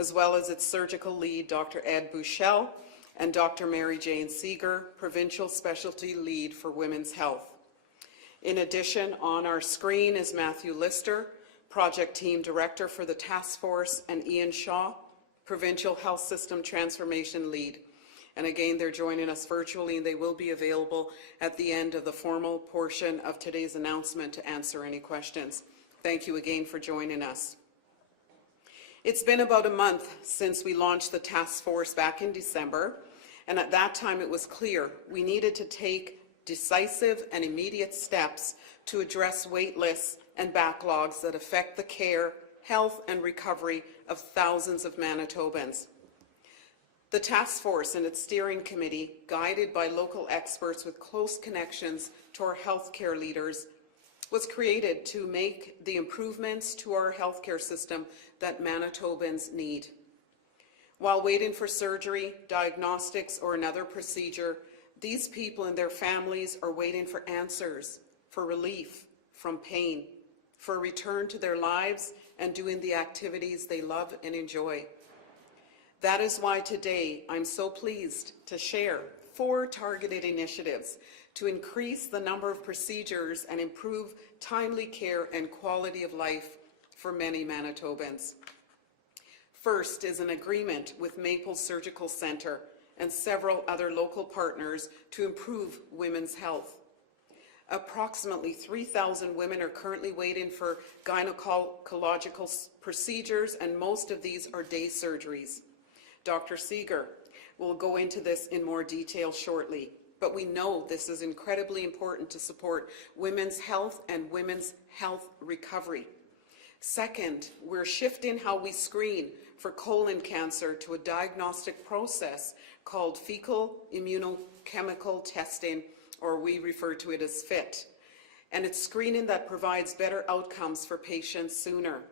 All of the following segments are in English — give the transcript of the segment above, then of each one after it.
as well as its surgical lead, Dr. Ed Bushell, and Dr. Mary Jane Seeger, Provincial Specialty Lead for Women's Health. In addition, on our screen is Matthew Lister, Project Team Director for the Task Force, and Ian Shaw, Provincial Health System Transformation Lead. And again, they're joining us virtually, and they will be available at the end of the formal portion of today's announcement to answer any questions. Thank you again for joining us. It's been about a month since we launched the task force back in December, and at that time it was clear we needed to take decisive and immediate steps to address wait lists and backlogs that affect the care, health, and recovery of thousands of Manitobans. The task force and its steering committee, guided by local experts with close connections to our healthcare leaders, was created to make the improvements to our healthcare system that Manitobans need. While waiting for surgery, diagnostics, or another procedure, these people and their families are waiting for answers, for relief from pain, for a return to their lives and doing the activities they love and enjoy. That is why today I'm so pleased to share 4 targeted initiatives to increase the number of procedures and improve timely care and quality of life for many Manitobans. First is an agreement with Maple Surgical Centre and several other local partners to improve women's health. Approximately 3,000 women are currently waiting for gynecological procedures, and most of these are day surgeries. Dr. Seeger will go into this in more detail shortly, but we know this is incredibly important to support women's health and women's health recovery. Second, we're shifting how we screen for colon cancer to a diagnostic process called fecal immunochemical testing, or we refer to it as FIT. And it's screening that provides better outcomes for patients sooner.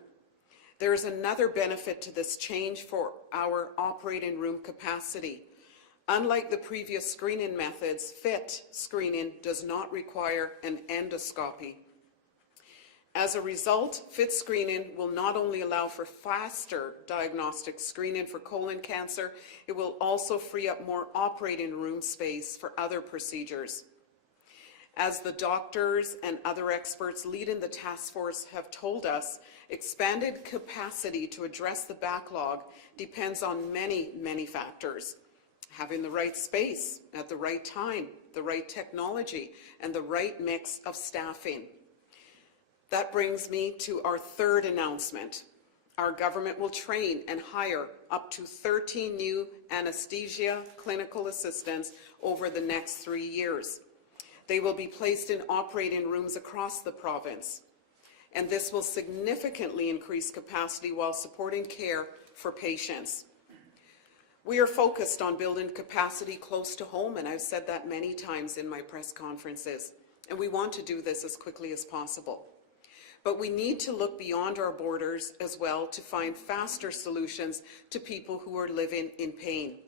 There is another benefit to this change for our operating room capacity. Unlike the previous screening methods, FIT screening does not require an endoscopy. As a result, FIT screening will not only allow for faster diagnostic screening for colon cancer, it will also free up more operating room space for other procedures. As the doctors and other experts leading the task force have told us, expanded capacity to address the backlog depends on many factors. Having the right space at the right time, the right technology, and the right mix of staffing. That brings me to our third announcement. Our government will train and hire up to 13 new anesthesia clinical assistants over the next 3 years. They will be placed in operating rooms across the province, and this will significantly increase capacity while supporting care for patients. We are focused on building capacity close to home, and I've said that many times in my press conferences, and we want to do this as quickly as possible. But we need to look beyond our borders as well to find faster solutions to people who are living in pain.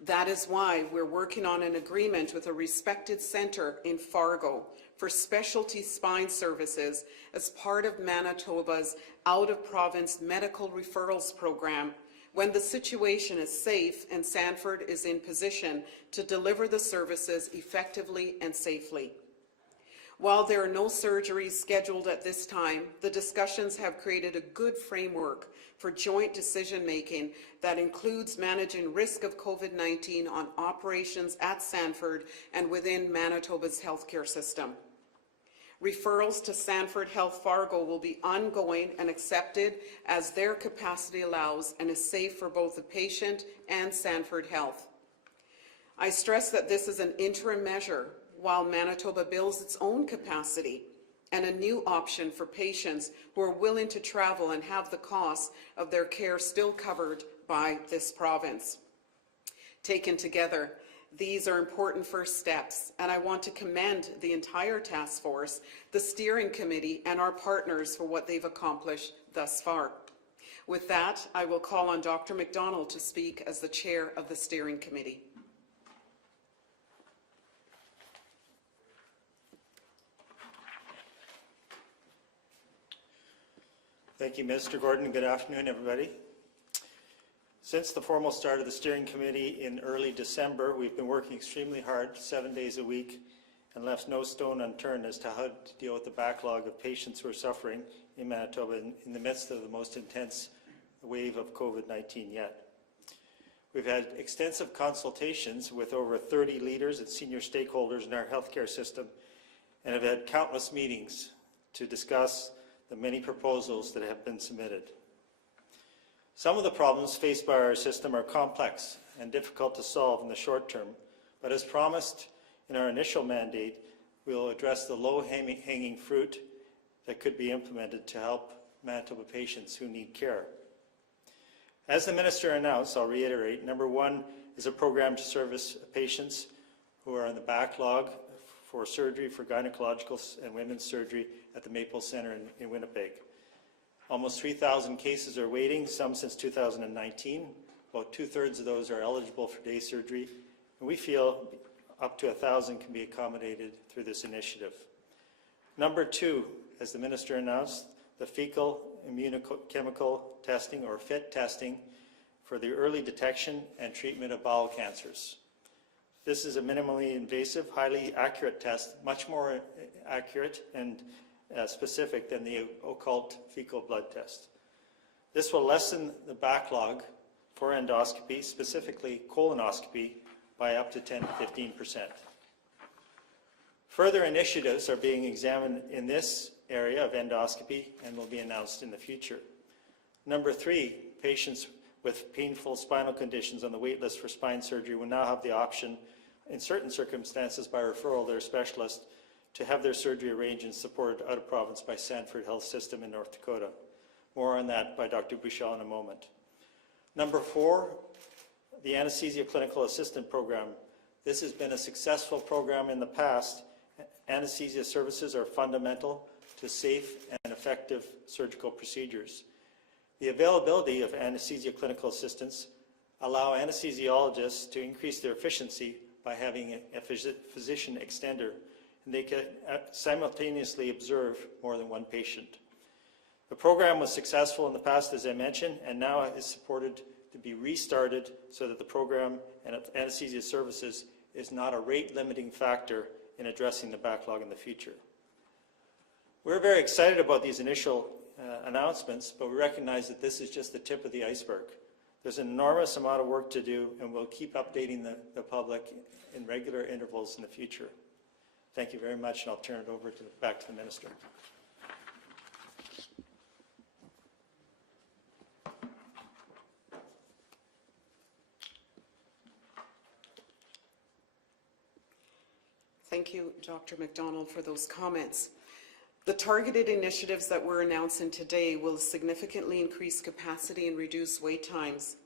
That is why we're working on an agreement with a respected centre in Fargo for specialty spine services as part of Manitoba's out-of-province medical referrals program when the situation is safe and Sanford is in position to deliver the services effectively and safely. While there are no surgeries scheduled at this time, the discussions have created a good framework for joint decision-making that includes managing risk of COVID-19 on operations at Sanford and within Manitoba's healthcare system. Referrals to Sanford Health Fargo will be ongoing and accepted as their capacity allows and is safe for both the patient and Sanford Health. I stress that this is an interim measure while Manitoba builds its own capacity and a new option for patients who are willing to travel and have the costs of their care still covered by this province. Taken together, these are important first steps, and I want to commend the entire task force, the steering committee, and our partners for what they've accomplished thus far. With that, I will call on Dr. McDonald to speak as the chair of the steering committee. Thank you, Mr. Gordon. Good afternoon, everybody. Since the formal start of the steering committee in early December, we've been working extremely hard, 7 days a week, and left no stone unturned as to how to deal with the backlog of patients who are suffering in Manitoba in the midst of the most intense wave of COVID-19 yet. We've had extensive consultations with over 30 leaders and senior stakeholders in our healthcare system, and have had countless meetings to discuss the many proposals that have been submitted. Some of the problems faced by our system are complex and difficult to solve in the short term, but as promised in our initial mandate, we will address the low-hanging fruit that could be implemented to help Manitoba patients who need care. As the Minister announced, I'll reiterate, number one is a program to service patients who are on the backlog for surgery for gynecological and women's surgery at the Maple Centre in Winnipeg. Almost 3,000 cases are waiting, some since 2019. About 2/3 of those are eligible for day surgery, and we feel up to 1,000 can be accommodated through this initiative. Number two, as the Minister announced, the fecal immunochemical testing, or FIT testing, for the early detection and treatment of bowel cancers. This is a minimally invasive, highly accurate test, much more accurate and specific than the occult fecal blood test. This will lessen the backlog for endoscopy, specifically colonoscopy, by up to 10 to 15%. Further initiatives are being examined in this area of endoscopy and will be announced in the future. Number three, patients with painful spinal conditions on the wait list for spine surgery will now have the option, in certain circumstances by referral to their specialist, to have their surgery arranged and supported out of province by Sanford Health System in North Dakota. More on that by Dr. Buchel in a moment. Number four, the Anesthesia Clinical Assistant Program. This has been a successful program in the past. Anesthesia services are fundamental to safe and effective surgical procedures. The availability of anesthesia clinical assistants allow anesthesiologists to increase their efficiency by having a physician extender, and they can simultaneously observe more than one patient. The program was successful in the past, as I mentioned, and now is supported to be restarted so that the program and anesthesia services is not a rate-limiting factor in addressing the backlog in the future. We're very excited about these initial announcements, but we recognize that this is just the tip of the iceberg. There's an enormous amount of work to do, and we'll keep updating the public in regular intervals in the future. Thank you very much, and I'll turn it over back to the Minister. Thank you, Dr. McDonald, for those comments. The targeted initiatives that we're announcing today will significantly increase capacity and reduce wait times.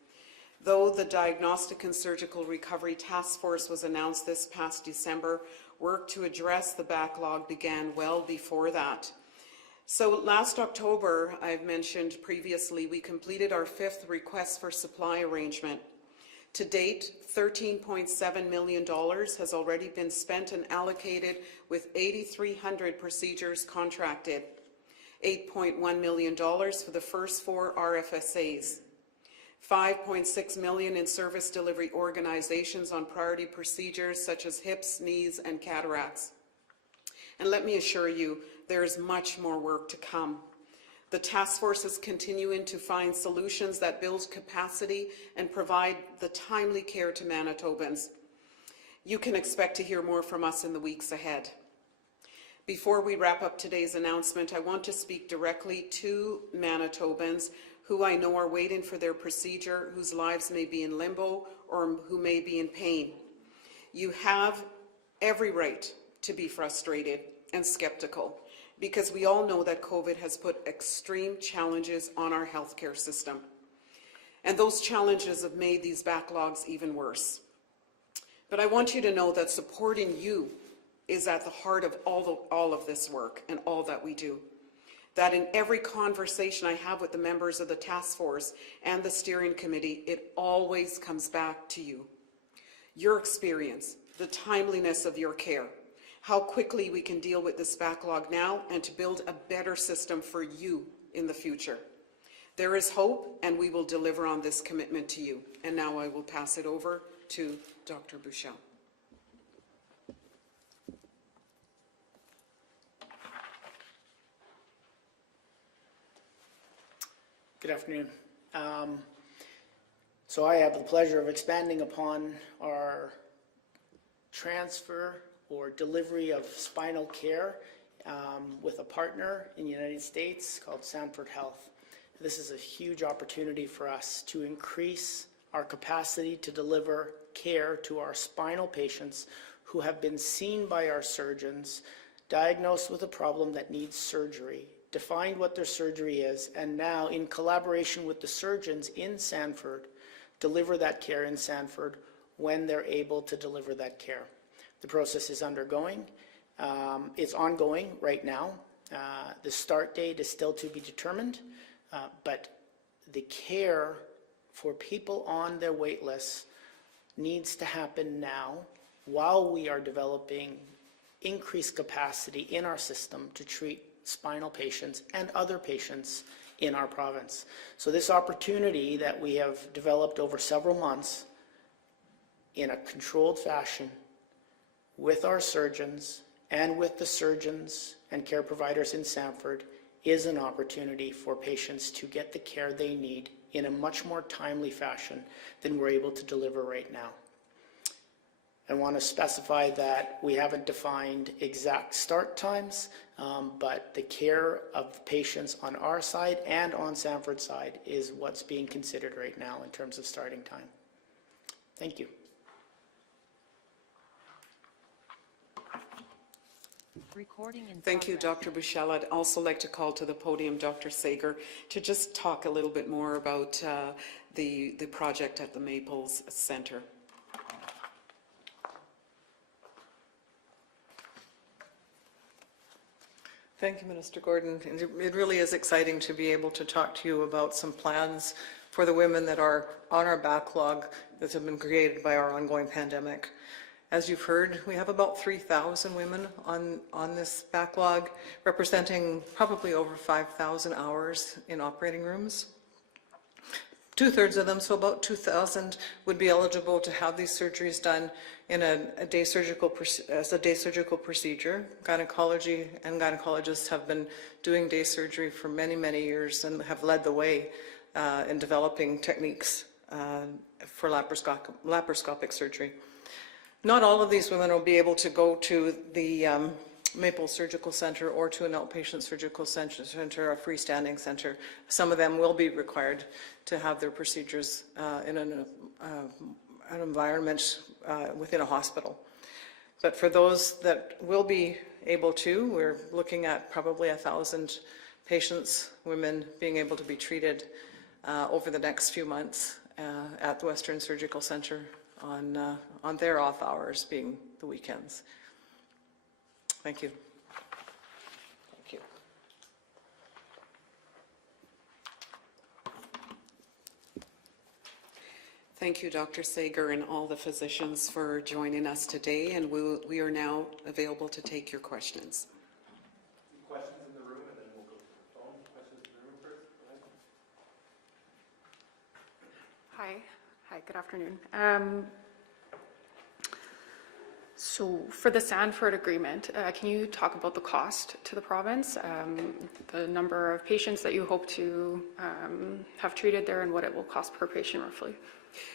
Though the Diagnostic and Surgical Recovery Task Force was announced this past December, work to address the backlog began well before that. So last October, I've mentioned previously, we completed our 5th request for supply arrangement. To date, $13.7 million has already been spent and allocated, with 8,300 procedures contracted, $8.1 million for the first 4 RFSAs, $5.6 million in service delivery organizations on priority procedures such as hips, knees, and cataracts. And let me assure you, there is much more work to come. The task force is continuing to find solutions that build capacity and provide the timely care to Manitobans. You can expect to hear more from us in the weeks ahead. Before we wrap up today's announcement, I want to speak directly to Manitobans who I know are waiting for their procedure, whose lives may be in limbo or who may be in pain. You have every right to be frustrated and skeptical, because we all know that COVID has put extreme challenges on our healthcare system. And those challenges have made these backlogs even worse. But I want you to know that supporting you is at the heart of all of this work and all that we do. That in every conversation I have with the members of the task force and the steering committee, it always comes back to you. Your experience, the timeliness of your care, how quickly we can deal with this backlog now and to build a better system for you in the future. There is hope, and we will deliver on this commitment to you. And now I will pass it over to Dr. Buchel. Good afternoon. So I have the pleasure of expanding upon our transfer or delivery of spinal care with a partner in the United States called Sanford Health. This is a huge opportunity for us to increase our capacity to deliver care to our spinal patients who have been seen by our surgeons, diagnosed with a problem that needs surgery, defined what their surgery is, and now in collaboration with the surgeons in Sanford, deliver that care in Sanford when they're able to deliver that care. The process is undergoing. It's ongoing right now. The start date is still to be determined, but the care for people on their wait lists needs to happen now while we are developing increased capacity in our system to treat spinal patients and other patients in our province. So this opportunity that we have developed over several months in a controlled fashion with our surgeons and with the surgeons and care providers in Sanford is an opportunity for patients to get the care they need in a much more timely fashion than we're able to deliver right now. I want to specify that we haven't defined exact start times, but the care of patients on our side and on Sanford's side is what's being considered right now in terms of starting time. Thank you. Thank you, Dr. Buchel. I'd also like to call to the podium Dr. Sager to just talk a little bit more about the project at the Maples Centre. Thank you, Minister Gordon. It really is exciting to be able to talk to you about some plans for the women that are on our backlog that have been created by our ongoing pandemic. As you've heard, we have about 3,000 women on this backlog, representing probably over 5,000 hours in operating rooms. 2/3 of them, so about 2,000, would be eligible to have these surgeries done in a day surgical procedure. Gynecology and gynecologists have been doing day surgery for many, many years and have led the way in developing techniques for laparoscopic surgery. Not all of these women will be able to go to the Maple Surgical Centre or to an outpatient surgical center, a freestanding center. Some of them will be required to have their procedures in an environment within a hospital. But for those that will be able to, we're looking at probably 1,000 patients, women, being able to be treated over the next few months at the Western Surgical Centre on their off hours, being the weekends. Thank you. Thank you. Thank you, Dr. Sager, and all the physicians for joining us today, and we are now available to take your questions. Questions in the room, and then we'll go to the phone. Questions in the room first? Go ahead. Hi, good afternoon. So for the Sanford agreement, can you talk about the cost to the province, the number of patients that you hope to have treated there, and what it will cost per patient roughly?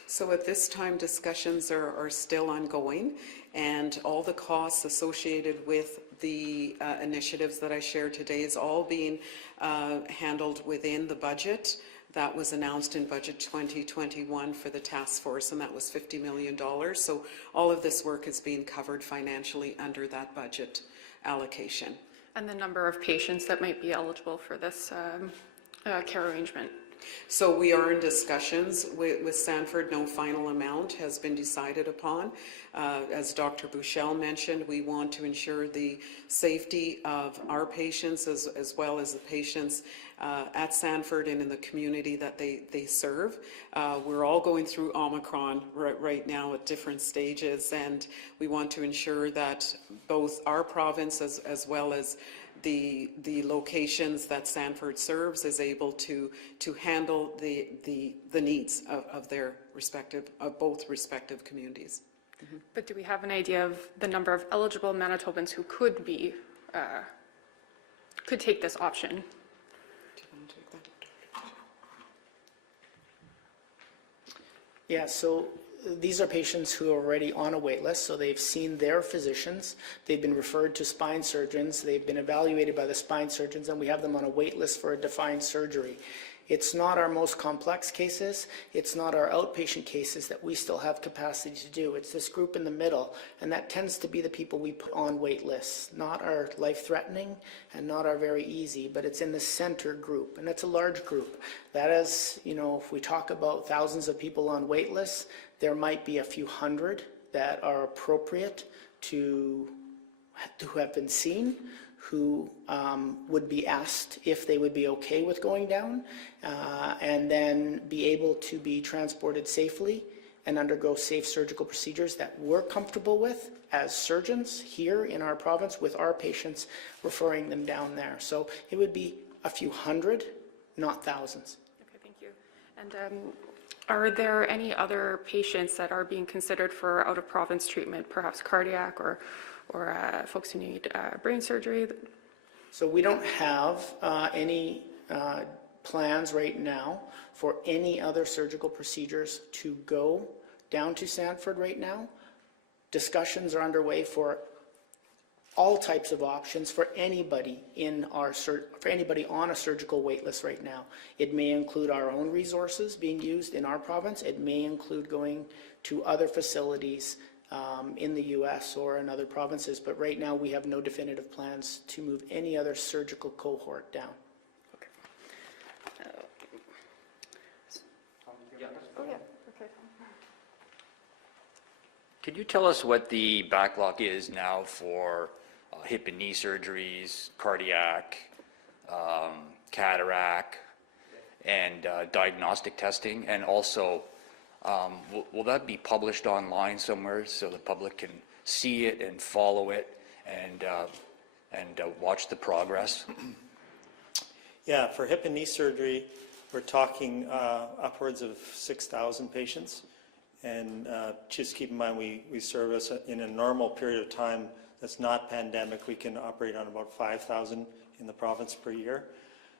So at this time, discussions are still ongoing, and all the costs associated with the initiatives that I shared today is all being handled within the budget that was announced in Budget 2021 for the task force, and that was $50 million. So all of this work is being covered financially under that budget allocation. And the number of patients that might be eligible for this care arrangement? So we are in discussions with Sanford. No final amount has been decided upon. As Dr. Buchel mentioned, we want to ensure the safety of our patients as well as the patients at Sanford and in the community that they serve. We're all going through Omicron right now at different stages, and we want to ensure that both our province as well as the locations that Sanford serves is able to handle the needs of their respective, of both respective communities. But do we have an idea of the number of eligible Manitobans who could be, could take this option? Do you want to take that? Yeah, so these are patients who are already on a wait list, so they've seen their physicians, they've been referred to spine surgeons, they've been evaluated by the spine surgeons, and we have them on a wait list for a defined surgery. It's not our most complex cases, it's not our outpatient cases that we still have capacity to do. It's this group in the middle, and that tends to be the people we put on wait lists, not our life-threatening and not our very easy, but it's in the center group, and it's a large group. That is, you know, if we talk about thousands of people on wait lists, there might be a few hundred that are appropriate to have been seen, who would be asked if they would be okay with going down, and then be able to be transported safely and undergo safe surgical procedures that we're comfortable with as surgeons here in our province with our patients, referring them down there. So it would be a few hundred, not thousands. Okay, thank you. And are there any other patients that are being considered for out-of-province treatment, perhaps cardiac or folks who need brain surgery? So we don't have any plans right now for any other surgical procedures to go down to Sanford right now. Discussions are underway for all types of options for anybody for anybody on a surgical wait list right now. It may include our own resources being used in our province. It may include going to other facilities in the U.S. or in other provinces, but right now we have no definitive plans to move any other surgical cohort down. Could you tell us what the backlog is now for hip and knee surgeries, cardiac, cataract, and diagnostic testing? And also, will that be published online somewhere so the public can see it and follow it and watch the progress? Yeah, for hip and knee surgery, we're talking upwards of 6,000 patients. And just keep in mind, we service in a normal period of time that's not pandemic, we can operate on about 5,000 in the province per year.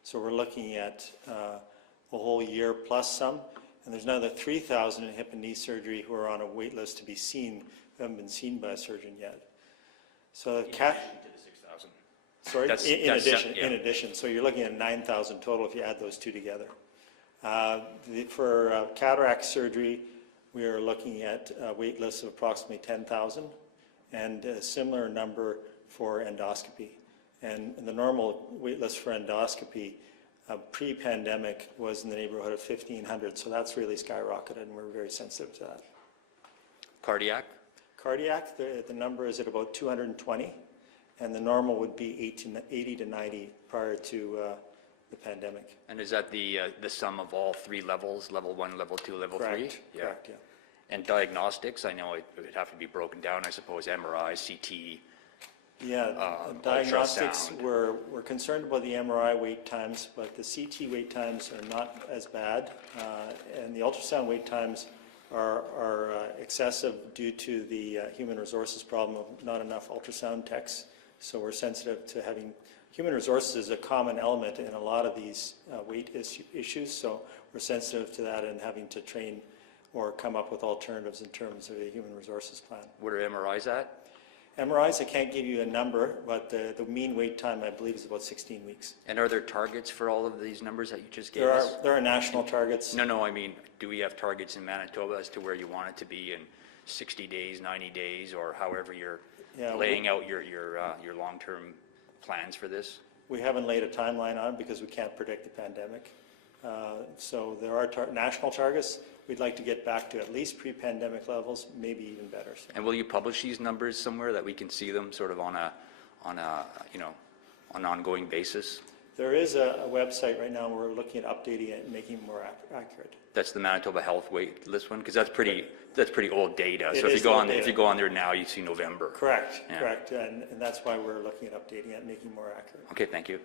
So we're looking at a whole year plus some. And there's another 3,000 in hip and knee surgery who are on a wait list to be seen, who haven't been seen by a surgeon yet. So In addition to the 6,000. Sorry, That's in addition. So you're looking at 9,000 total if you add those two together. For cataract surgery, we are looking at wait lists of approximately 10,000 and a similar number for endoscopy. And the normal wait list for endoscopy pre-pandemic was in the neighborhood of 1,500, so that's really skyrocketed and we're very sensitive to that. Cardiac? Cardiac, the number is at about 220 and the normal would be 80 to 90 prior to the pandemic. And is that the sum of all three levels, level 1, level 2, level 3? Correct, correct, yeah. And diagnostics, I know it would have to be broken down, I suppose, MRI, CT. Yeah, diagnostics, ultrasound. we're concerned about the MRI wait times, but the CT wait times are not as bad. And the ultrasound wait times are excessive due to the human resources problem of not enough ultrasound techs. So we're sensitive to having human resources is a common element in a lot of these weight issues. So we're sensitive to that and having to train or come up with alternatives in terms of a human resources plan. What are MRIs at? MRIs, I can't give you a number, but the mean wait time, I believe, is about 16 weeks. And are there targets for all of these numbers that you just gave There us? are national targets. No, I mean, do we have targets in Manitoba as to where you want it to be in 60 days, 90 days, or however you're laying out your long-term plans for this? We haven't laid a timeline on it because we can't predict the pandemic. So there are national targets. We'd like to get back to at least pre-pandemic levels, maybe even better. So. And will you publish these numbers somewhere that we can see them sort of on an ongoing basis? There is a website right now, we're looking at updating it and making it more accurate. That's the Manitoba Health wait list one, because that's pretty old data. It So if is you go old on, if data. you go on there now, you see November. Correct, Yeah. correct, and that's why we're looking at updating it and making it more accurate. Okay, thank you.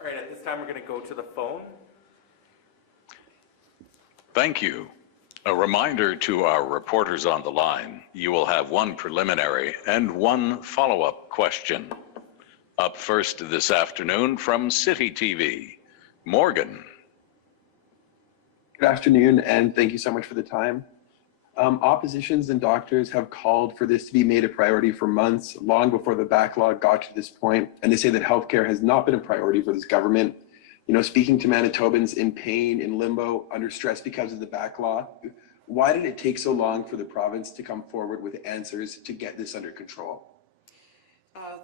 All right, at this time, we're going to go to the phone. Thank you. A reminder to our reporters on the line, you will have one preliminary and one follow-up question. Up first this afternoon from City TV, Morgan. Good afternoon, and thank you so much for the time. Oppositions and doctors have called for this to be made a priority for months, long before the backlog got to this point, and they say that healthcare has not been a priority for this government. You know, speaking to Manitobans in pain, in limbo, under stress because of the backlog, why did it take so long for the province to come forward with answers to get this under control?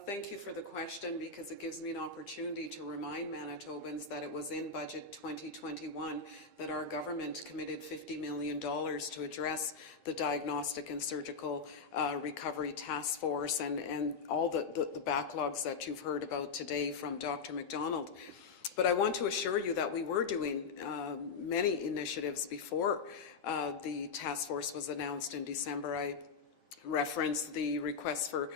Thank you for the question, because it gives me an opportunity to remind Manitobans that it was in Budget 2021 that our government committed $50 million to address the Diagnostic and Surgical Recovery Task Force and all the backlogs that you've heard about today from Dr. McDonald. But I want to assure you that we were doing many initiatives before the task force was announced in December. I referenced the request for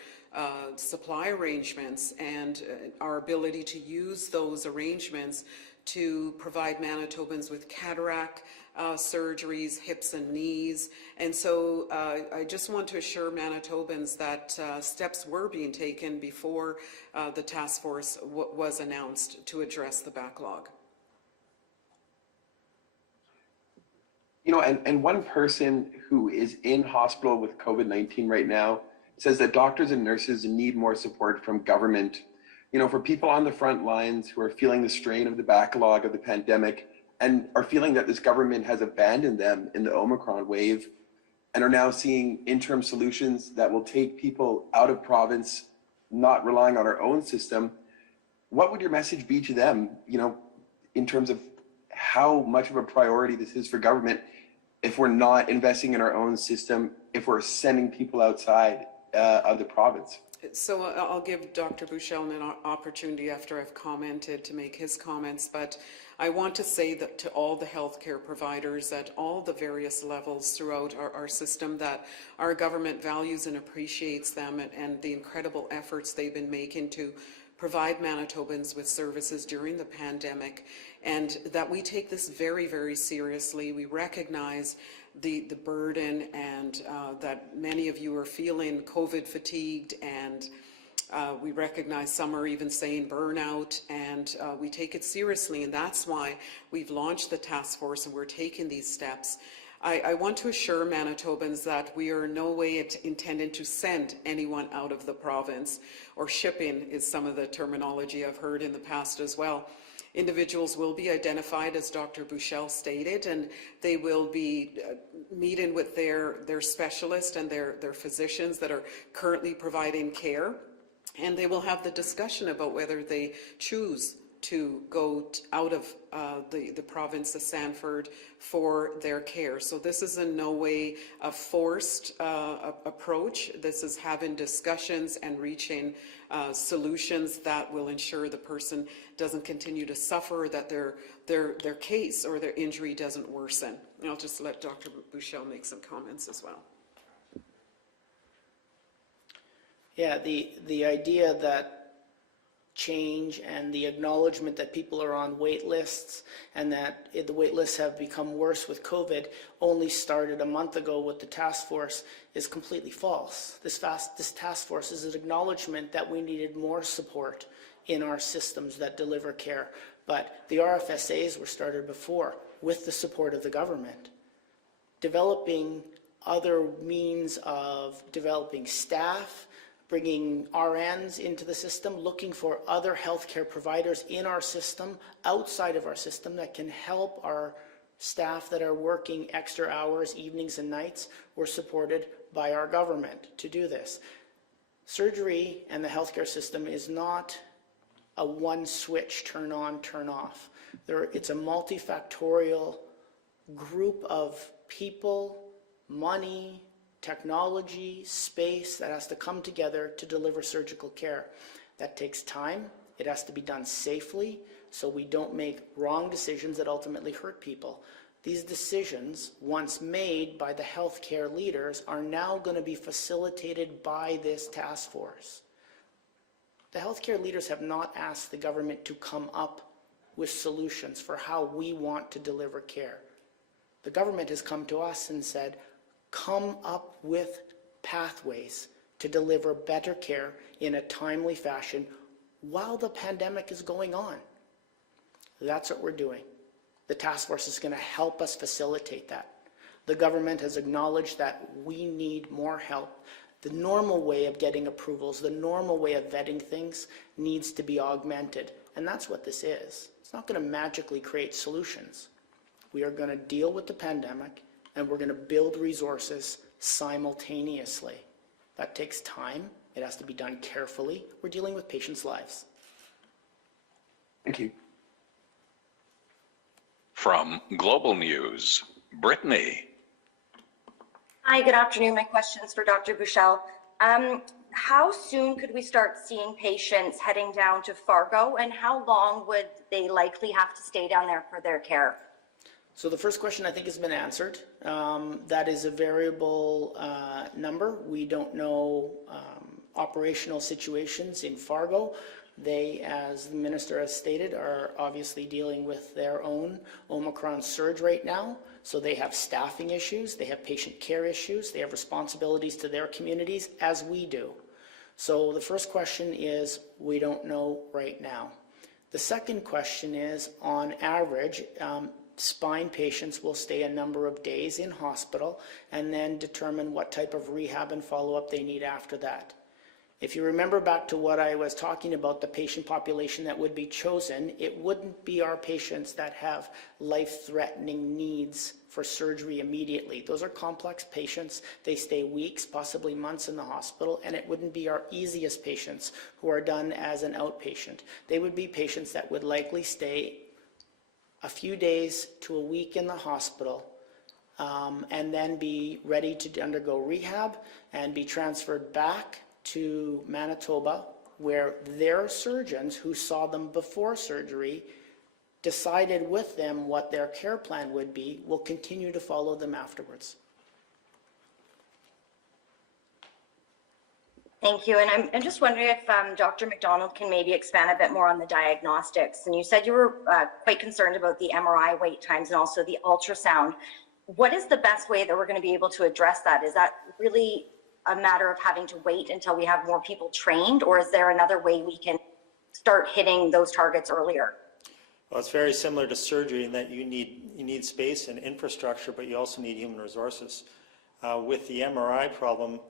supply arrangements and our ability to use those arrangements to provide Manitobans with cataract surgeries, hips and knees. And so I just want to assure Manitobans that steps were being taken before the task force was announced to address the backlog. You know, and one person who is in hospital with COVID-19 right now says that doctors and nurses need more support from government. You know, for people on the front lines who are feeling the strain of the backlog of the pandemic and are feeling that this government has abandoned them in the Omicron wave and are now seeing interim solutions that will take people out of province, not relying on our own system, what would your message be to them, you know, in terms of how much of a priority this is for government if we're not investing in our own system, if we're sending people outside of the province? So I'll give Dr. Buchel an opportunity after I've commented to make his comments, but I want to say that to all the healthcare providers at all the various levels throughout our system that our government values and appreciates them and the incredible efforts they've been making to provide Manitobans with services during the pandemic, and that we take this very, very seriously. We recognize the burden and that many of you are feeling COVID fatigued, and we recognize some are even saying burnout, and we take it seriously, and that's why we've launched the task force and we're taking these steps. I want to assure Manitobans that we are in no way intended to send anyone out of the province, or shipping is some of the terminology I've heard in the past as well. Individuals will be identified, as Dr. Buchel stated, and they will be meeting with their specialist and their physicians that are currently providing care, and they will have the discussion about whether they choose to go out of the province of Sanford for their care. So this is in no way a forced approach. This is having discussions and reaching solutions that will ensure the person doesn't continue to suffer, that their case or their injury doesn't worsen. And I'll just let Dr. Buchel make some comments as well. Yeah, the idea that change and the acknowledgement that people are on wait lists and that the wait lists have become worse with COVID only started a month ago with the task force is completely false. This task force is an acknowledgement that we needed more support in our systems that deliver care. But the RFSAs were started before with the support of the government. Developing other means of developing staff, bringing RNs into the system, looking for other healthcare providers in our system, outside of our system, that can help our staff that are working extra hours, evenings and nights, were supported by our government to do this. Surgery and the healthcare system is not a one switch, turn on, turn off. It's a multifactorial group of people, money, technology, space that has to come together to deliver surgical care. That takes time, It has to be done safely so we don't make wrong decisions that ultimately hurt people. These decisions, once made by the healthcare leaders, are now going to be facilitated by this task force. The healthcare leaders have not asked the government to come up with solutions for how we want to deliver care. The government has come to us and said, come up with pathways to deliver better care in a timely fashion while the pandemic is going on. That's what we're doing. The task force is going to help us facilitate that. The government has acknowledged that we need more help. The normal way of getting approvals, the normal way of vetting things needs to be augmented. And that's what this is. It's not going to magically create solutions. We are going to deal with the pandemic and we're going to build resources simultaneously. That takes time. It has to be done carefully. We're dealing with patients' lives. Thank you. From Global News, Brittany. Hi, good afternoon. My question is for Dr. Bushell. How soon could we start seeing patients heading down to Fargo, and how long would they likely have to stay down there for their care? So the first question I think has been answered. That is a variable number. We don't know operational situations in Fargo. They, as the minister has stated, are obviously dealing with their own Omicron surge right now. So they have staffing issues, they have patient care issues, they have responsibilities to their communities, as we do. So the first question is, we don't know right now. The second question is, on average, spine patients will stay a number of days in hospital and then determine what type of rehab and follow-up they need after that. If you remember back to what I was talking about, the patient population that would be chosen, it wouldn't be our patients that have life-threatening needs for surgery immediately. Those are complex patients. They stay weeks, possibly months in the hospital, and it wouldn't be our easiest patients who are done as an outpatient. They would be patients that would likely stay a few days to a week in the hospital and then be ready to undergo rehab and be transferred back to Manitoba, where their surgeons who saw them before surgery decided with them what their care plan would be, will continue to follow them afterwards. Thank you. And I'm just wondering if Dr. McDonald can maybe expand a bit more on the diagnostics. And you said you were quite concerned about the MRI wait times and also the ultrasound. What is the best way that we're going to be able to address that? Is that really a matter of having to wait until we have more people trained, or is there another way we can start hitting those targets earlier? Well, it's very similar to surgery in that you need space and infrastructure, but you also need human resources. With the MRI problem,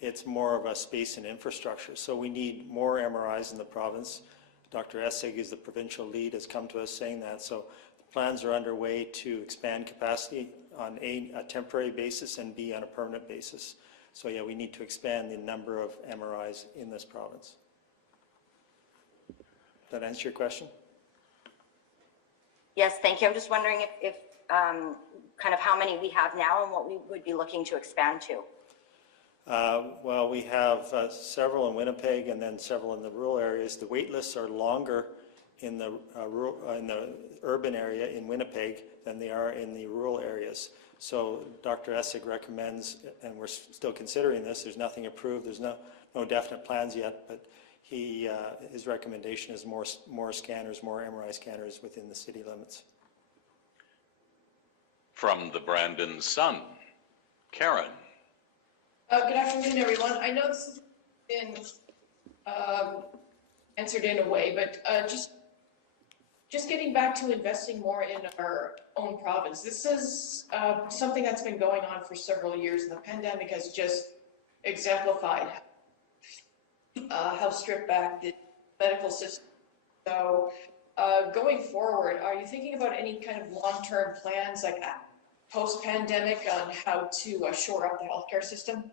it's more of a space and infrastructure. So we need more MRIs in the province. Dr. Essig is the provincial lead, has come to us saying that. So the plans are underway to expand capacity on a temporary basis and B, on a permanent basis. So yeah, we need to expand the number of MRIs in this province. Does that answer your question? Yes, thank you. I'm just wondering if kind of how many we have now and what we would be looking to expand to. Well, we have several in Winnipeg and then several in the rural areas. The wait lists are longer in the urban area in Winnipeg than they are in the rural areas. So Dr. Essig recommends, and we're still considering this, there's nothing approved, there's no definite plans yet, but his recommendation is more scanners, more MRI scanners within the city limits. From the Brandon Sun, Karen. Good afternoon, everyone. I know this has been answered in a way, but just getting back to investing more in our own province. This is something that's been going on for several years, and the pandemic has just exemplified how stripped back the medical system. So going forward, are you thinking about any kind of long-term plans, like post-pandemic, on how to shore up the healthcare system?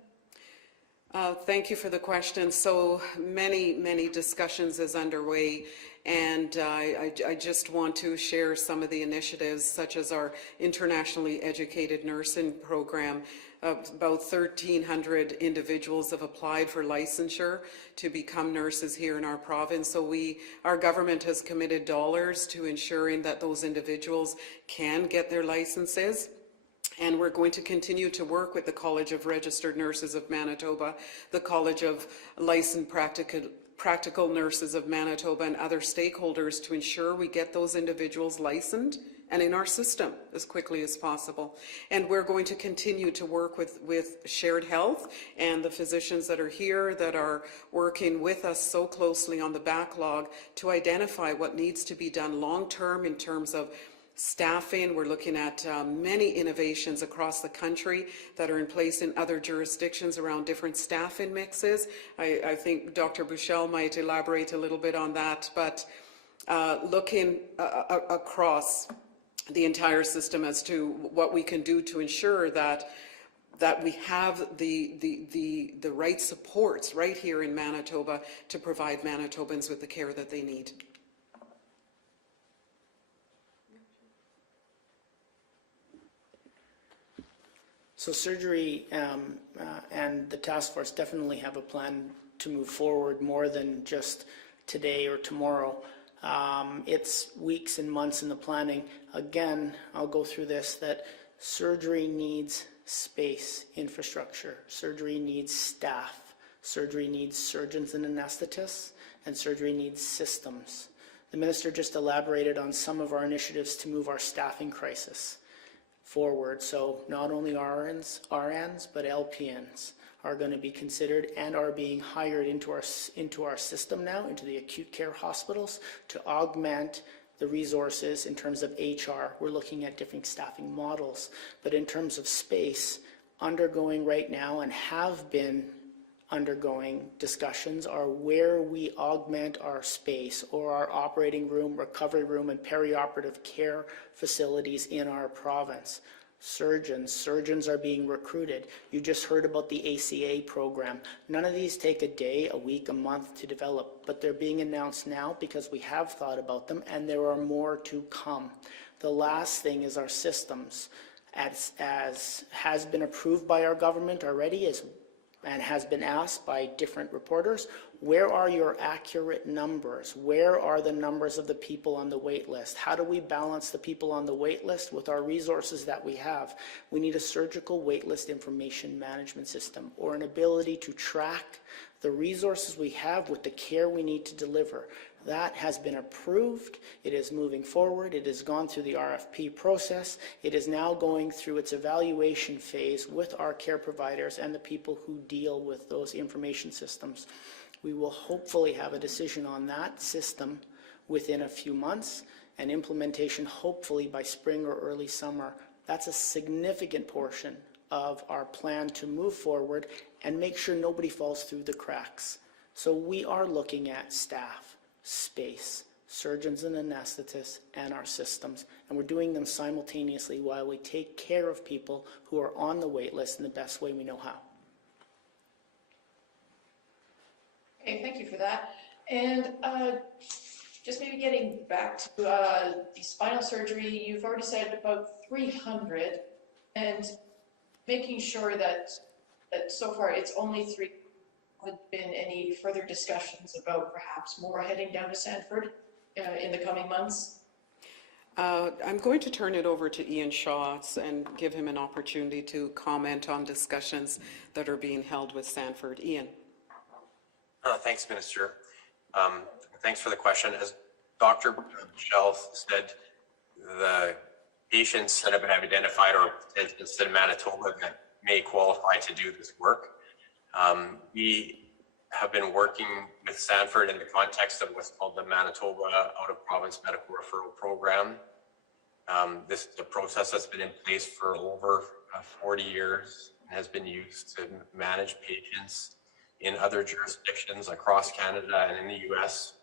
Thank you for the question. So many discussions is underway, and I just want to share some of the initiatives, such as our internationally educated nursing program. About 1,300 individuals have applied for licensure to become nurses here in our province. So our government has committed dollars to ensuring that those individuals can get their licenses. And we're going to continue to work with the College of Registered Nurses of Manitoba, the College of Licensed Practical Nurses of Manitoba, and other stakeholders to ensure we get those individuals licensed and in our system as quickly as possible. And we're going to continue to work with Shared Health and the physicians that are here that are working with us so closely on the backlog to identify what needs to be done long-term in terms of staffing. We're looking at many innovations across the country that are in place in other jurisdictions around different staffing mixes. I think Dr. Bushell might elaborate a little bit on that, but looking across the entire system as to what we can do to ensure that we have the right supports right here in Manitoba to provide Manitobans with the care that they need. So surgery and the task force definitely have a plan to move forward more than just today or tomorrow. It's weeks and months in the planning. Again, I'll go through this, that surgery needs space, infrastructure. Surgery needs staff. Surgery needs surgeons and anesthetists, and surgery needs systems. The minister just elaborated on some of our initiatives to move our staffing crisis forward. So not only RNs, but LPNs are going to be considered and are being hired into our system now, into the acute care hospitals, to augment the resources in terms of HR. We're looking at different staffing models, but in terms of space, undergoing right now and have been undergoing discussions are where we augment our space or our operating room, recovery room, and perioperative care facilities in our province. Surgeons are being recruited. You just heard about the ACA program. None of these take a day, a week, a month to develop, but they're being announced now because we have thought about them and there are more to come. The last thing is our systems. As has been approved by our government already, and has been asked by different reporters, where are your accurate numbers? Where are the numbers of the people on the wait list? How do we balance the people on the wait list with our resources that we have? We need a surgical wait list information management system, or an ability to track the resources we have with the care we need to deliver. That has been approved. It is moving forward. It has gone through the RFP process. It is now going through its evaluation phase with our care providers and the people who deal with those information systems. We will hopefully have a decision on that system within a few months, and implementation hopefully by spring or early summer. That's a significant portion of our plan to move forward and make sure nobody falls through the cracks. So we are looking at staff, space, surgeons and anesthetists, and our systems, and we're doing them simultaneously while we take care of people who are on the wait list in the best way we know how. Okay, thank you for that. And just maybe getting back to the spinal surgery, you've already said about 300, and making sure that so far it's only 3. Have there been any further discussions about perhaps more heading down to Sanford in the coming months? I'm going to turn it over to Ian Shaw and give him an opportunity to comment on discussions that are being held with Sanford. Ian. Thanks, Minister. Thanks for the question. As Dr. Bushell said, the patients that have been identified or instances in Manitoba that may qualify to do this work. We have been working with Sanford in the context of what's called the Manitoba Out-of-Province Medical Referral Program. This is a process that's been in place for over 40 years and has been used to manage patients in other jurisdictions across Canada and in the US.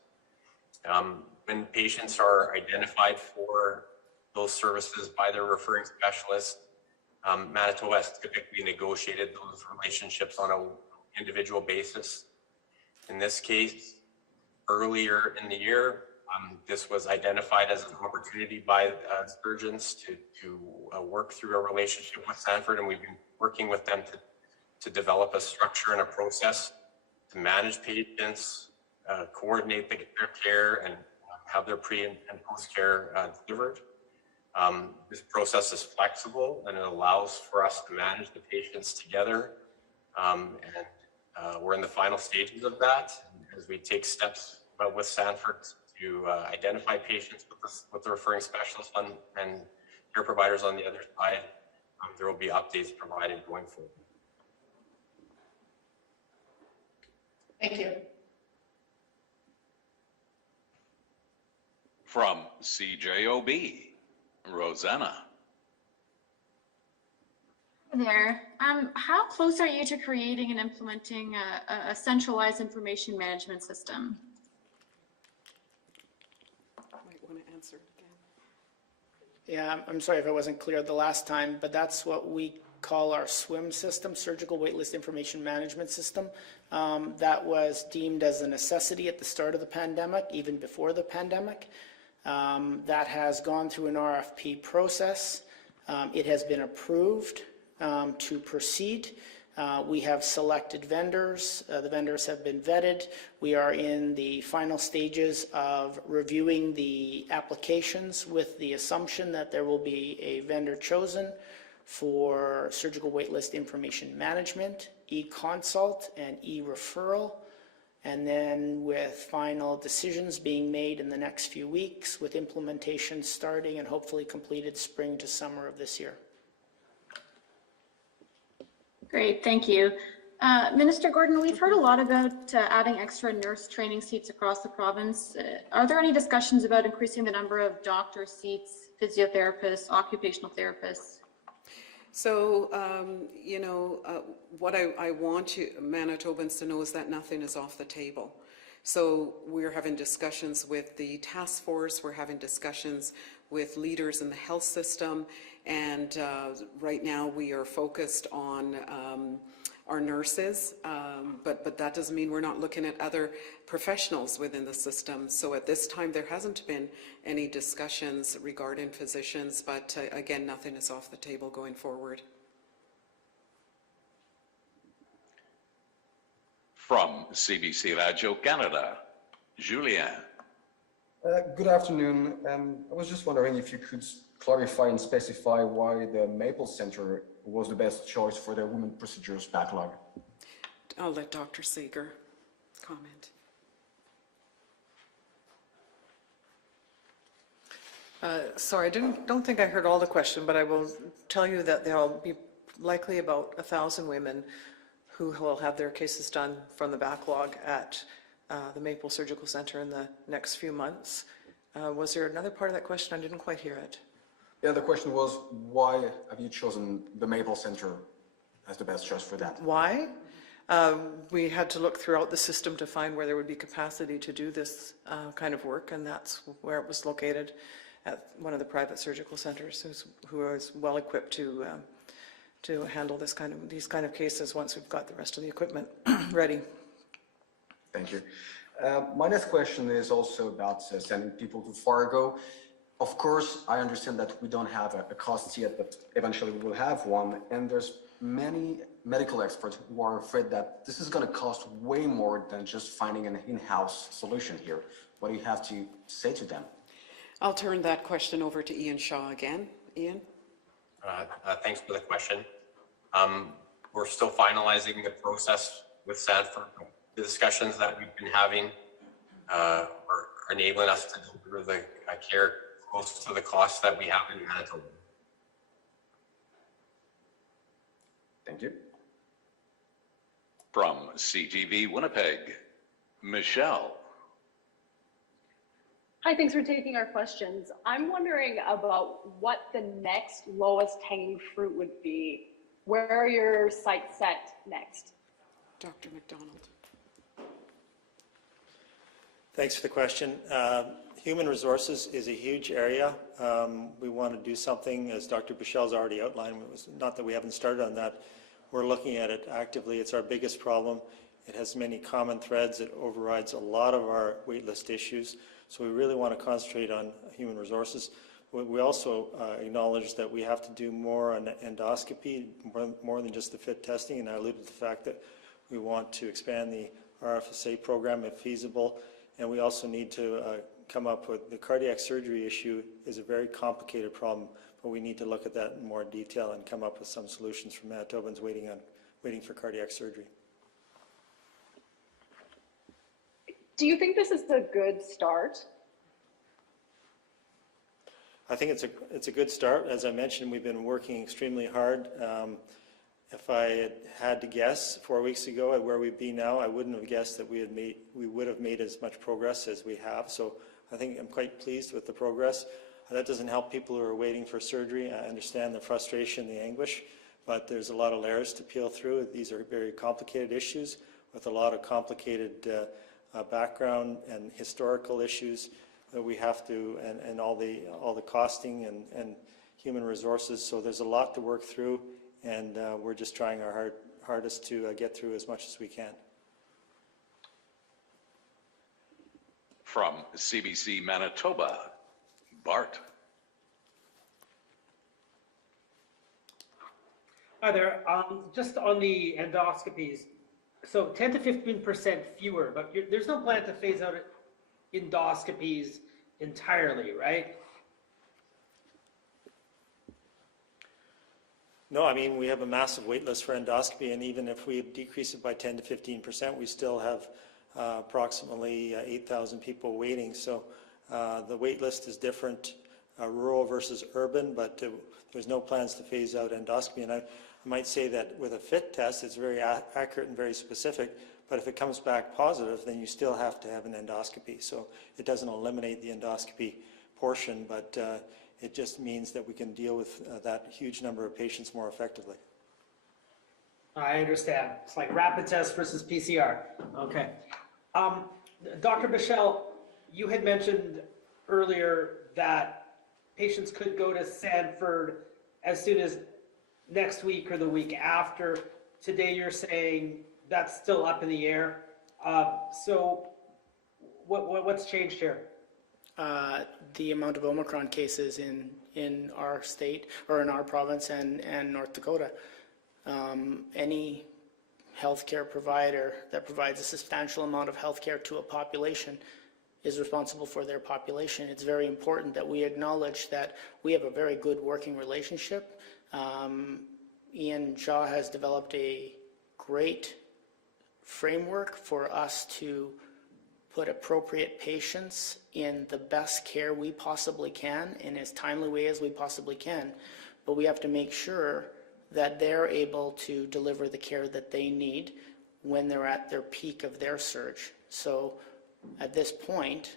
When patients are identified for those services by their referring specialist, Manitoba has typically negotiated those relationships on a individual basis. In this case, earlier in the year, this was identified as an opportunity by surgeons to work through a relationship with Sanford, and we've been working with them to develop a structure and a process to manage patients, coordinate their care, and have their pre and post care delivered. This process is flexible and it allows for us to manage the patients together. We're in the final stages of that as we take steps with Sanford to identify patients with the referring specialists and care providers on the other side. There will be updates provided going forward. Thank you. From CJOB, Rosanna. Hi there. How close are you to creating and implementing a centralized information management system? Might want to answer it again. Yeah, I'm sorry if I wasn't clear the last time, but that's what we call our SWIM system, Surgical Waitlist Information Management System. That was deemed as a necessity at the start of the pandemic, even before the pandemic. That has gone through an RFP process. It has been approved to proceed. We have selected vendors. The vendors have been vetted. We are in the final stages of reviewing the applications with the assumption that there will be a vendor chosen for surgical waitlist information management, e-consult, and e-referral. And then with final decisions being made in the next few weeks, with implementation starting and hopefully completed spring to summer of this year. Great, thank you. Minister Gordon, we've heard a lot about adding extra nurse training seats across the province. Are there any discussions about increasing the number of doctor seats, physiotherapists, occupational therapists? So, what I want you Manitobans to know is that nothing is off the table. So we're having discussions with the task force, we're having discussions with leaders in the health system, and right now we are focused on our nurses, but that doesn't mean we're not looking at other professionals within the system. So at this time, there hasn't been any discussions regarding physicians, but again, nothing is off the table going forward. From CBC Radio Canada, Julien. Good afternoon. I was just wondering if you could clarify and specify why the Maple Center was the best choice for the women procedures backlog. I'll let Dr. Seeger comment. Sorry, don't think I heard all the question, but I will tell you that there will be likely about 1,000 women who will have their cases done from the backlog at the Maple Surgical Center in the next few months. Was there another part of that question? I didn't quite hear it. Yeah, the question was, why have you chosen the Maple Center as the best choice for that? Why? We had to look throughout the system to find where there would be capacity to do this kind of work, and that's where it was located at one of the private surgical centers who is well equipped to handle these kind of cases once we've got the rest of the equipment ready. Thank you. My next question is also about sending people to Fargo. Of course, I understand that we don't have a cost yet, but eventually we will have one. And there's many medical experts who are afraid that this is going to cost way more than just finding an in-house solution here. What do you have to say to them? I'll turn that question over to Ian Shaw again. Ian? Thanks for the question. We're still finalizing the process with Sanford. The discussions that we've been having are enabling us to deliver the care close to the cost that we have in Manitoba. Thank you. From CTV Winnipeg, Michelle. Hi, thanks for taking our questions. I'm wondering about what the next lowest hanging fruit would be. Where are your sights set next? Dr. McDonald. Thanks for the question. Human resources is a huge area. We want to do something, as Dr. Bichel's already outlined. It was not that we haven't started on that. we're looking at it actively. It's our biggest problem. It has many common threads. It overrides a lot of our waitlist issues. So we really want to concentrate on human resources. We also acknowledge that we have to do more on endoscopy, more than just the fit testing, and I alluded to the fact that we want to expand the RFSA program if feasible, and we also need to come up with the cardiac surgery issue is a very complicated problem, but we need to look at that in more detail and come up with some solutions for Manitobans waiting for cardiac surgery. Do you think this is a good start? I think it's a good start. As I mentioned, we've been working extremely hard. If I had to guess 4 weeks ago at where we'd be now, I wouldn't have guessed that we would have made as much progress as we have. So I think I'm quite pleased with the progress. That doesn't help people who are waiting for surgery. I understand the frustration, the anguish, but there's a lot of layers to peel through. These are very complicated issues with a lot of complicated background and historical issues that we have to, and all the costing and human resources. So there's a lot to work through, and we're just trying our hardest to get through as much as we can. From CBC Manitoba, Bart. Hi there. Just on the endoscopies, so 10 to 15% fewer, but there's no plan to phase out endoscopies entirely, right? No, I mean, we have a massive wait list for endoscopy, and even if we decrease it by 10 to 15%, we still have approximately 8,000 people waiting. So the wait list is different, rural versus urban, but there's no plans to phase out endoscopy. And I might say that with a FIT test, it's very accurate and very specific, but if it comes back positive, then you still have to have an endoscopy. So it doesn't eliminate the endoscopy portion, but it just means that we can deal with that huge number of patients more effectively. I understand. It's like rapid test versus PCR. Okay. Dr. Michelle, you had mentioned earlier that patients could go to Sanford as soon as next week or the week after. Today you're saying that's still up in the air. So what's changed here? The amount of Omicron cases in our state or in our province and North Dakota. Any healthcare provider that provides a substantial amount of healthcare to a population is responsible for their population. It's very important that we acknowledge that we have a very good working relationship. Ian Shaw has developed a great framework for us to put appropriate patients in the best care we possibly can in as timely way as we possibly can. But we have to make sure that they're able to deliver the care that they need when they're at their peak of their surge. So at this point,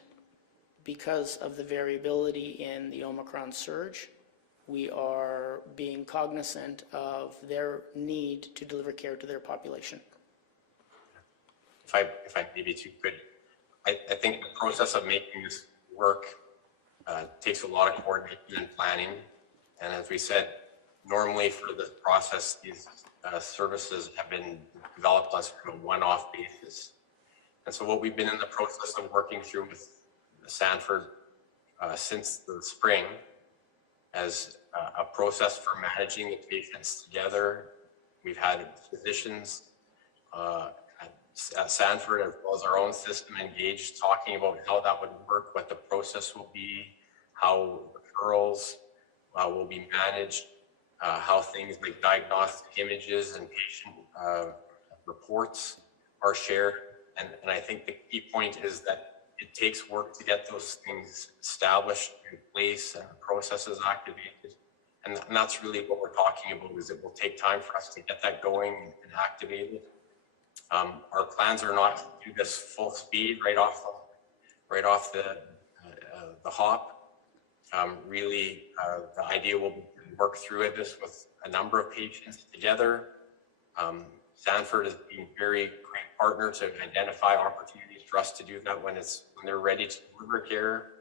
because of the variability in the Omicron surge, we are being cognizant of their need to deliver care to their population. If I maybe too could, I think the process of making this work takes a lot of coordination and planning. And as we said, normally for this process, these services have been developed on sort of a one-off basis. And so what we've been in the process of working through with Sanford since the spring as a process for managing the patients together. We've had physicians at Sanford as well as our own system engaged, talking about how that would work, what the process will be, how referrals will be managed, how things like diagnostic images and patient reports are shared. And I think the key point is that it takes work to get those things established in place and processes activated. And that's really what we're talking about, is it will take time for us to get that going and activated. Our plans are not to do this full speed right off the hop. Really, the idea will be to work through this with a number of patients together. Sanford has been a very great partner to identify opportunities for us to do that when they're ready to deliver care,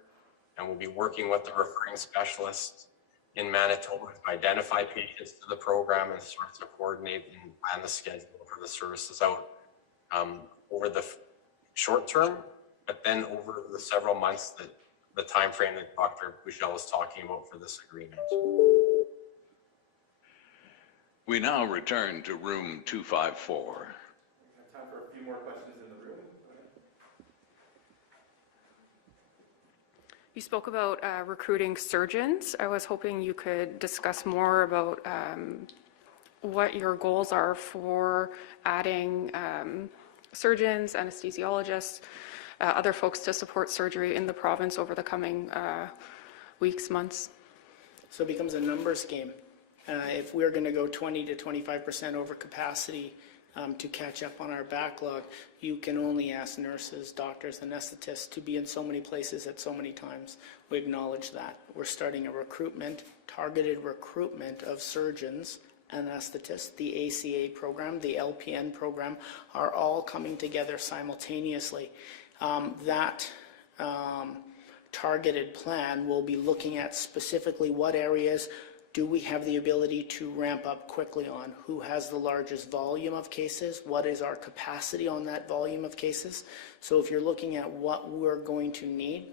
and we'll be working with the referring specialists in Manitoba to identify patients to the program and sort of coordinate and plan the schedule for the services out over the short term, but then over the several months that the time frame that Dr. Bushell was talking about for this agreement. We now return to room 254. Time for a few more questions in the room. You spoke about recruiting surgeons. I was hoping you could discuss more about what your goals are for adding surgeons, anesthesiologists, other folks to support surgery in the province over the coming weeks, months. So it becomes a numbers game. If we're going to go 20 to 25% over capacity to catch up on our backlog, you can only ask nurses, doctors, anesthetists to be in so many places at so many times. We acknowledge that. We're starting a recruitment, targeted recruitment of surgeons, anesthetists. The ACA program, the LPN program are all coming together simultaneously. That targeted plan will be looking at specifically what areas do we have the ability to ramp up quickly on? Who has the largest volume of cases? What is our capacity on that volume of cases? So if you're looking at what we're going to need,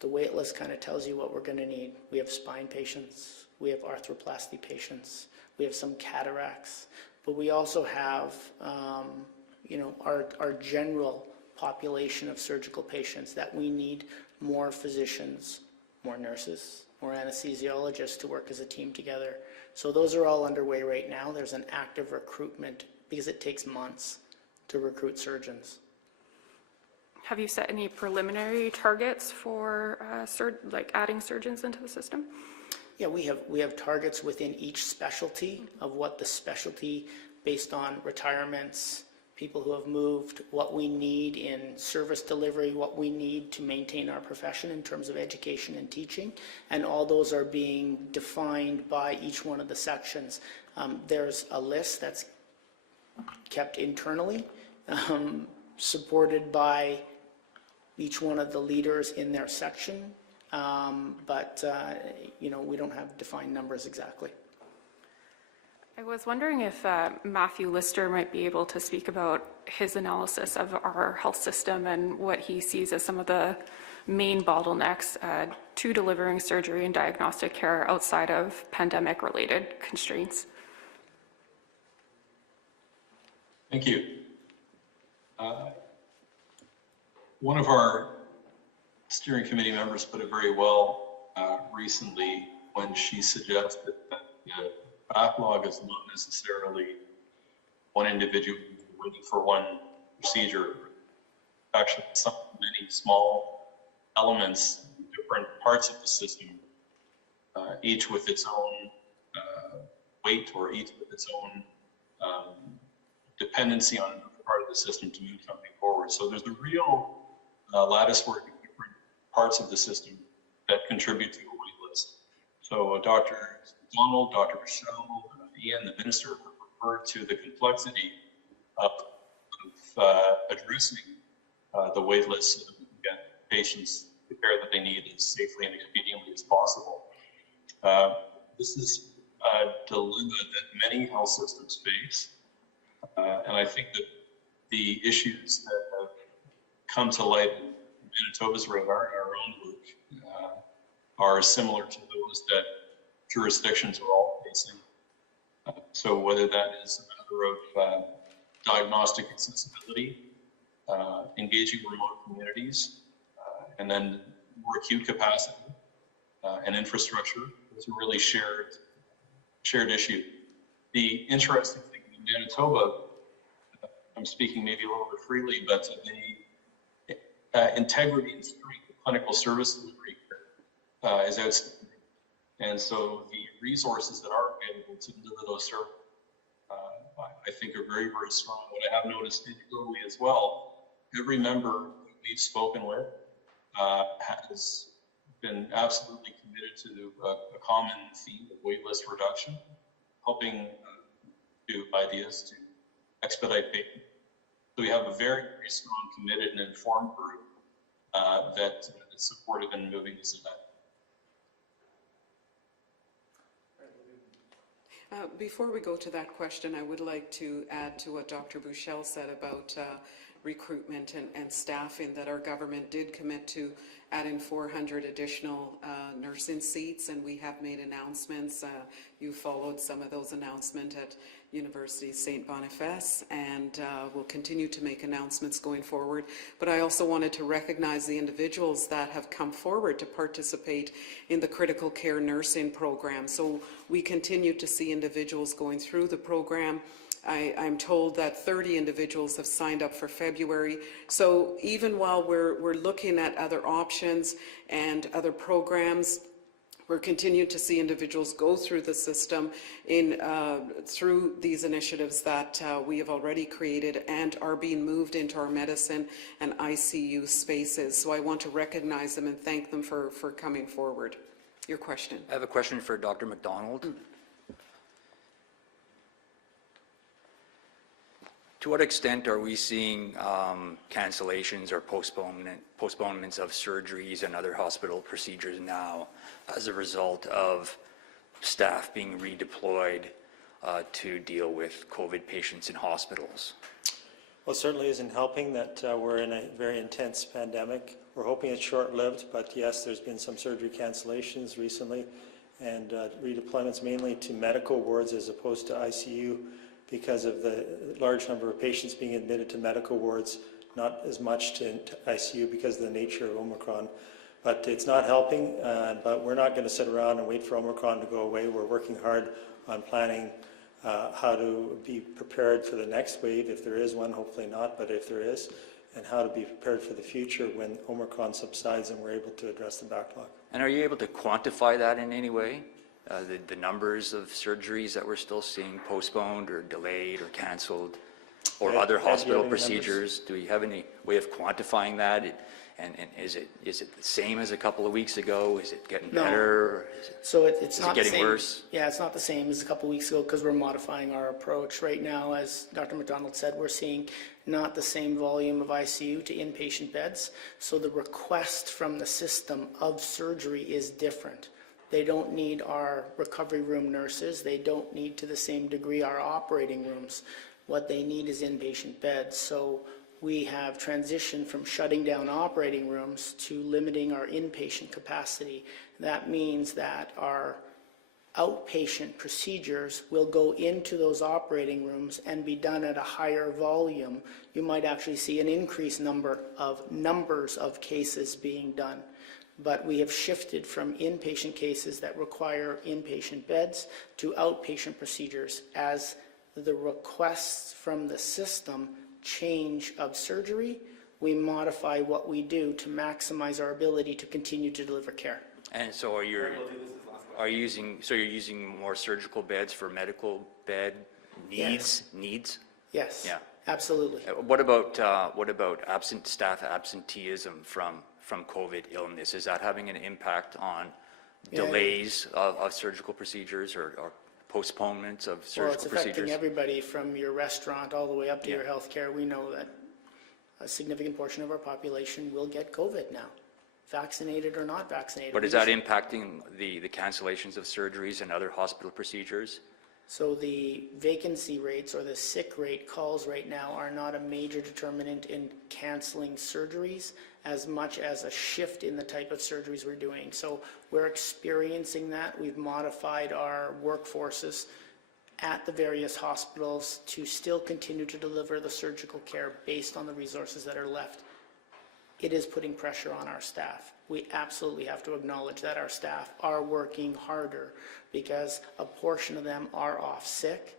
the wait list kind of tells you what we're going to need. We have spine patients, we have arthroplasty patients, we have some cataracts, but we also have our general population of surgical patients that we need more physicians, more nurses, more anesthesiologists to work as a team together. So those are all underway right now. There's an active recruitment because it takes months to recruit surgeons. Have you set any preliminary targets for adding surgeons into the system? Yeah, we have targets within each specialty of what the specialty, based on retirements, people who have moved, what we need in service delivery, what we need to maintain our profession in terms of education and teaching, and all those are being defined by each one of the sections. There's a list that's kept internally, supported by each one of the leaders in their section, but we don't have defined numbers exactly. I was wondering if Matthew Lister might be able to speak about his analysis of our health system and what he sees as some of the main bottlenecks to delivering surgery and diagnostic care outside of pandemic-related constraints. Thank you. One of our steering committee members put it very well recently when she suggested that the backlog is not necessarily one individual waiting for one procedure. Actually, many small elements, different parts of the system, each with its own weight or each with its own dependency on another part of the system to move something forward. So there's a real lattice work of different parts of the system that contribute to a wait list. So Dr. Donald, Dr. Michelle, Ian, the minister, referred to the complexity of addressing the wait list so that we can get patients the care that they need as safely and expediently as possible. This is a dilemma that many health systems face, and I think that the issues that have come to light in Manitoba's radar, our own work, are similar to those that jurisdictions are all facing. So whether that is a matter of diagnostic accessibility, engaging remote communities, and then more acute capacity and infrastructure, it's a really shared issue. The interesting thing in Manitoba, I'm speaking maybe a little bit freely, but the integrity and strength of clinical service delivery is outstanding. And so the resources that are available to deliver those services, I think are very, very strong. What I have noticed anecdotally as well, every member we've spoken with has been absolutely committed to a common theme of waitlist reduction, helping do ideas to expedite payment. So we have a very, very strong, committed, and informed group that is supportive in moving this event. Before we go to that question, I would like to add to what Dr. Bushell said about recruitment and staffing, that our government did commit to adding 400 additional nursing seats, and we have made announcements. You followed some of those announcements at University St. Boniface, and we'll continue to make announcements going forward. But I also wanted to recognize the individuals that have come forward to participate in the critical care nursing program. So we continue to see individuals going through the program. I'm told that 30 individuals have signed up for February. So even while we're looking at other options and other programs, we're continuing to see individuals go through the system through these initiatives that we have already created and are being moved into our medicine and ICU spaces. So I want to recognize them and thank them for coming forward. Your question. I have a question for Dr. McDonald. To what extent are we seeing cancellations or postponements of surgeries and other hospital procedures now as a result of staff being redeployed to deal with COVID patients in hospitals? Well, it certainly isn't helping that we're in a very intense pandemic. We're hoping it's short-lived, but yes, there's been some surgery cancellations recently and redeployments mainly to medical wards as opposed to ICU, because of the large number of patients being admitted to medical wards, not as much to ICU because of the nature of Omicron. But it's not helping, but we're not going to sit around and wait for Omicron to go away. We're working hard on planning how to be prepared for the next wave, if there is one, hopefully not, but if there is, and how to be prepared for the future when Omicron subsides and we're able to address the backlog. And are you able to quantify that in any way? The numbers of surgeries that we're still seeing postponed or delayed or canceled, or other hospital procedures? Do we have any way of quantifying that? And is it the same as a couple of weeks ago? Is it getting better? So it's not getting the same. worse? Yeah, it's not the same as a couple of weeks ago because we're modifying our approach. Right now, as Dr. McDonald said, we're seeing not the same volume of ICU to inpatient beds. So the request from the system of surgery is different. They don't need our recovery room nurses. They don't need to the same degree our operating rooms. What they need is inpatient beds. So we have transitioned from shutting down operating rooms to limiting our inpatient capacity. That means that our outpatient procedures will go into those operating rooms and be done at a higher volume. You might actually see an increased numbers of cases being done. But we have shifted from inpatient cases that require inpatient beds to outpatient procedures as the requests from the system change of surgery. We modify what we do to maximize our ability to continue to deliver care. And so you're using more surgical beds for medical bed needs? Yes. Needs? Yes. Yeah. Absolutely. What about staff absenteeism from COVID illness? Is that having an impact on delays of surgical procedures or postponements of surgical procedures? Well, it's affecting everybody from your restaurant all the way up to your healthcare. We know that a significant portion of our population will get COVID now, vaccinated or not vaccinated. But is that impacting the cancellations of surgeries and other hospital procedures? So the vacancy rates or the sick rate calls right now are not a major determinant in canceling surgeries as much as a shift in the type of surgeries we're doing. So we're experiencing that. We've modified our workforces at the various hospitals to still continue to deliver the surgical care based on the resources that are left. It is putting pressure on our staff. We absolutely have to acknowledge that our staff are working harder because a portion of them are off sick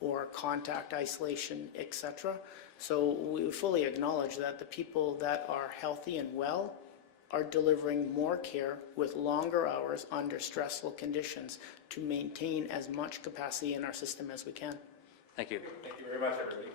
or contact isolation, etc. So we fully acknowledge that the people that are healthy and well are delivering more care with longer hours under stressful conditions to maintain as much capacity in our system as we can. Thank you. Thank you very much, everybody.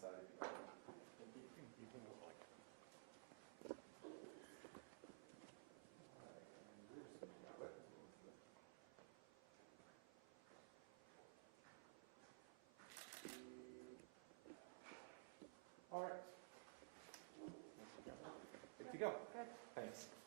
side if you like. All right. Good to go. Good. Thanks.